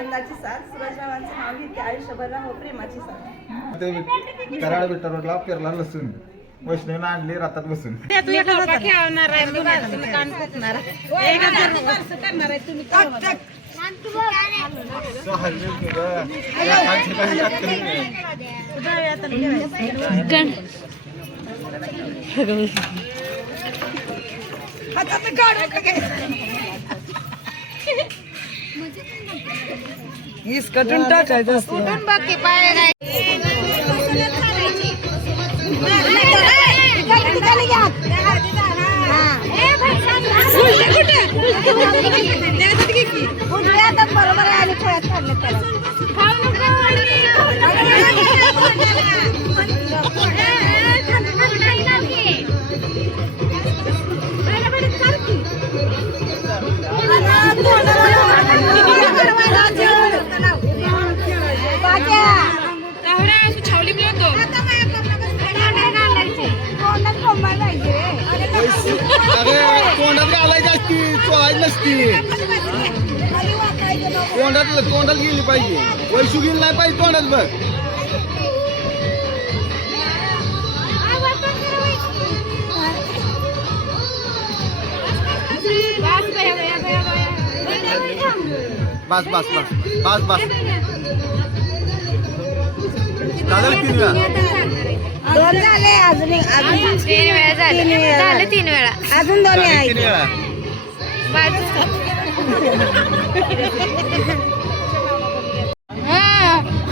आनंदाची साथ सूरजरावांचं नाव घेते आयुष्यभर राहो प्रेमाची साथ. कराड विठ्ठलला पेरला लसूण वैष्णवीनं आणली रातात बसून. कटून टाकायचं उठून बघ की पाय बरोबर आहे आणि खेळात काढले तोंडात घालायची असती चोळायची नसती. तोंडात गेली पाहिजे वैशू गेली नाही पाहिजे तोंडात बघ. बस बस बस बस बस झालं 3 वेळा. 2 झाले अजून 3 वेळा झाले 3 वेळा अजून 2 आहे. 3 वेळा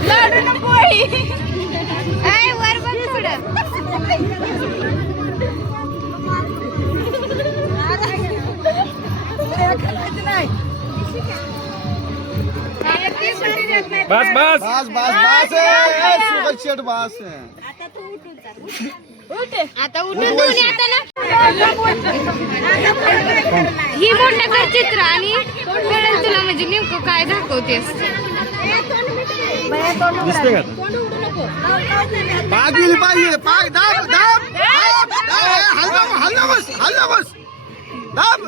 लाडू नको पोळी वर बघ पुढं. बस बस बस बस बस सुगत शेट बस. आता उठून दोन्ही आता ना ही मोठं कर चित्र आणि कळेल तुला म्हणजे नेमकं काय दाखवतेस. दिसते का पाग गेली पाहिजे पाग दाब दाब हलवा हलवा बस हलवा बस दाब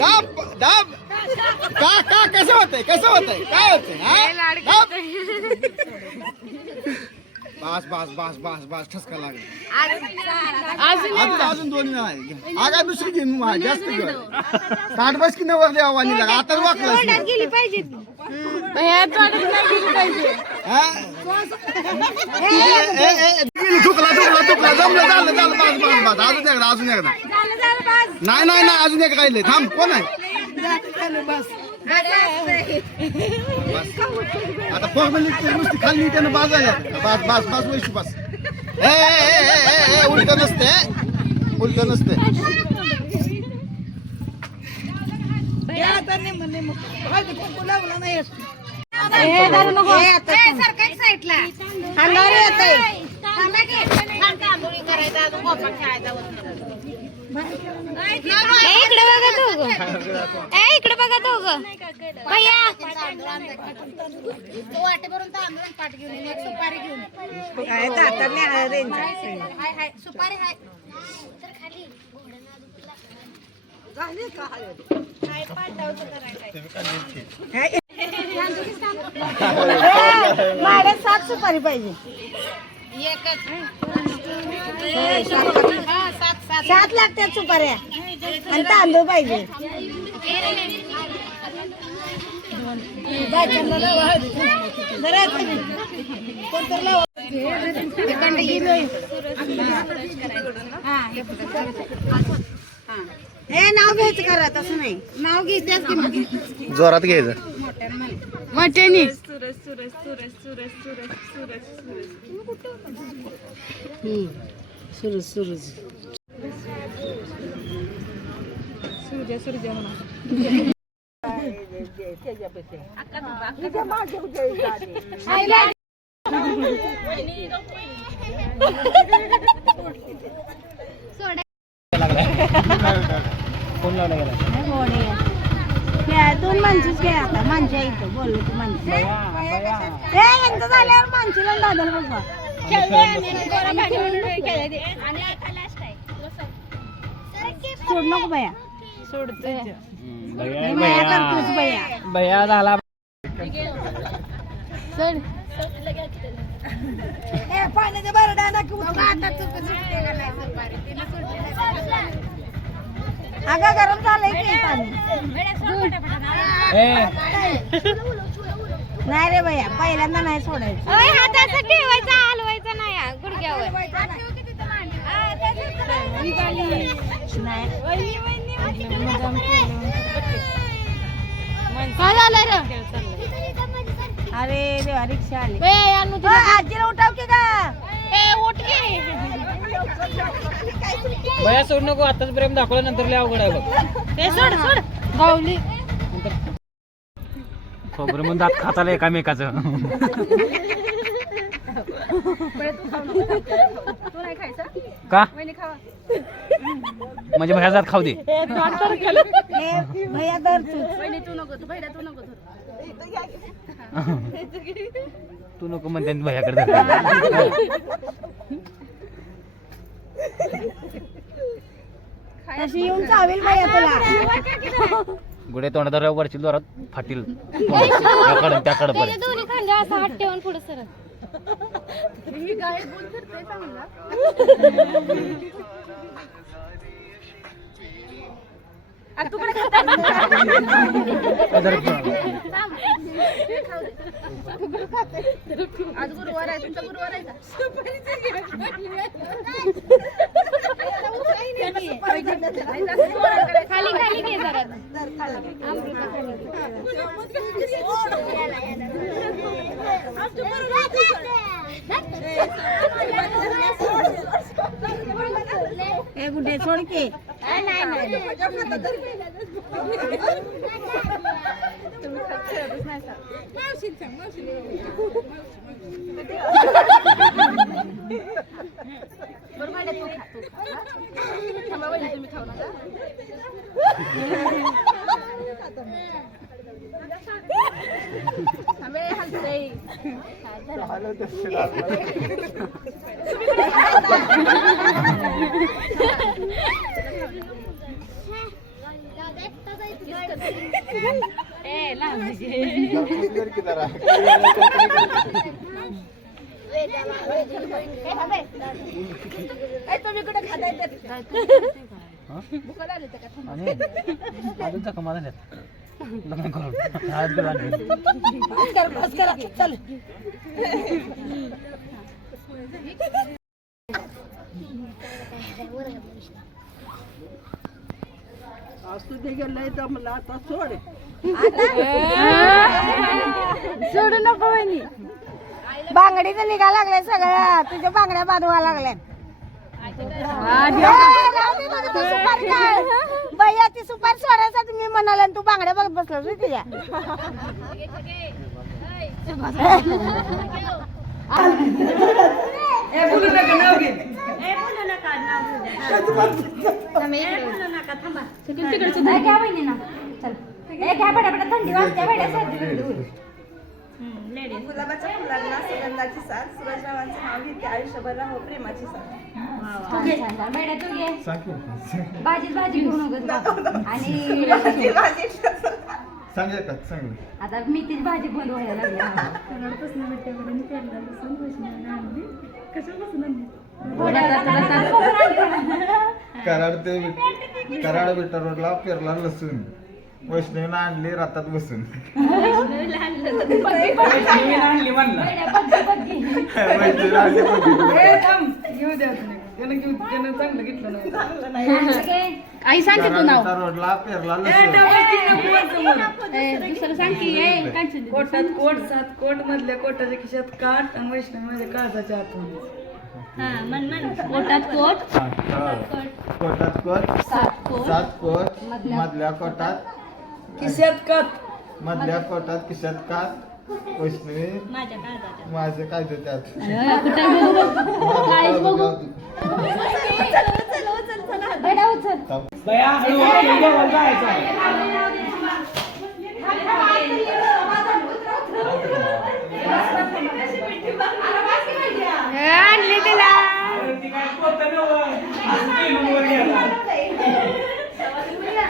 दाब दाब का कसं होतंय काय होतंय दाब बस बस बस बस बस ठसका लागला. अजून 2 वेळा आहे. आगा दुसरी घेऊन जास्त घेऊ काट बस की नवर द्यावा आणि आता वाकला गेली पाहिजे चुकला जमलं झालं बस बस बस अजून एकदा नाही नाही नाही अजून एक राहिले थांब कोण आहे आता नुसती खाल्ली त्यानं बाजायला बस बस बस वैशू बस उलट नसते साईडला इकडे बघा दोघं इकडे बघा दोघं भैया वाटेवरून तांदूळ पाठ घेऊन एक सुपारी घेऊन सुपारी हाय तर खाली माझ्या 7 सुपारी पाहिजे. 7 लागतात सुपाऱ्या आणि तांदूळ पाहिजे. हे नाव घ्यायचं करा तसं नाही नाव घ्यायचं जोरात घ्यायचं मोठ्याने दोन माणसंच घ्या आता माणसं इथं बोललो तू माणसं यांचं झाल्यावर माणसीला दादल बघा सोड नको बया सोडतोय भैया झाला चल पाण्याच्या बरड्या ना अगं गरम झालंय की पाणी नाही रे भैया पहिल्यांदा नाही सोडायचं हात असं ठेवायचा हलवायचा नाही हा, गुडघ्यावर काय झालं रे अरे देवा रिक्षा आली अनु आजीला उठाव की का उठ की भया सोड नको आताच प्रेम दाखवलं नंतर लय अवघड आहे बघ सोड सोड गावली खोबरं म्हणून दात खाताला एकामेकाचं का म्हणजे भया जात खाऊ दे भैया दर तू नको म्हणते भयाकडे तशी येऊन चावेल भैया तुला गुडे तोंडावर वरची जोरात फाटील त्याकडं त्याच्या दोन्ही खांद्या असा हात ठेवून पुढे सरत आज गुरुवार आहे तुमचा गुरुवार आहे खाली खाली घे जरा ए गुड्डे सोड की तुम्ही कुठे खाताय अजून जखमा झाल्यात लग्न करून चल असू दे गेलंय जमला आता सोड सोडू नको वहिनी बांगडीचं निघा लागलाय सगळ्या तुझ्या बांगड्या बांधवा लागल्यात भैया ती सुपारी सोडायचा तुम्ही म्हणाला तू बांगड्या बघत बसला तुझ्या गुलाबाच्या फुलांना सुगंधाची साथ सूरजरावांचे नाव घेते आयुष्यभर राहो प्रेमाची साथ भाजी भाजी घेऊ नको आणि आता मी तीच भाजी बंद व्हायला लागली कराड विटा रोडला पेरला लसूण वैष्णवीनं आणली रातात बसून वैष्णवीनं आणली आई सांगते तू नाव रोडला पेरला लसूण दुसरं सांग की कोटात कोट सात कोट मधल्या कोटाच्या खिशात काट आणि वैष्णवी माझ्या काळजाच्या आतून कोटात कोट कोटात कोट सात कोट मधल्या कोटात खिशात काट मधल्या कोटात खिशात काट वैष्णवी माझं काय त्यात भया हळूहळू जायचं आणली तिला काय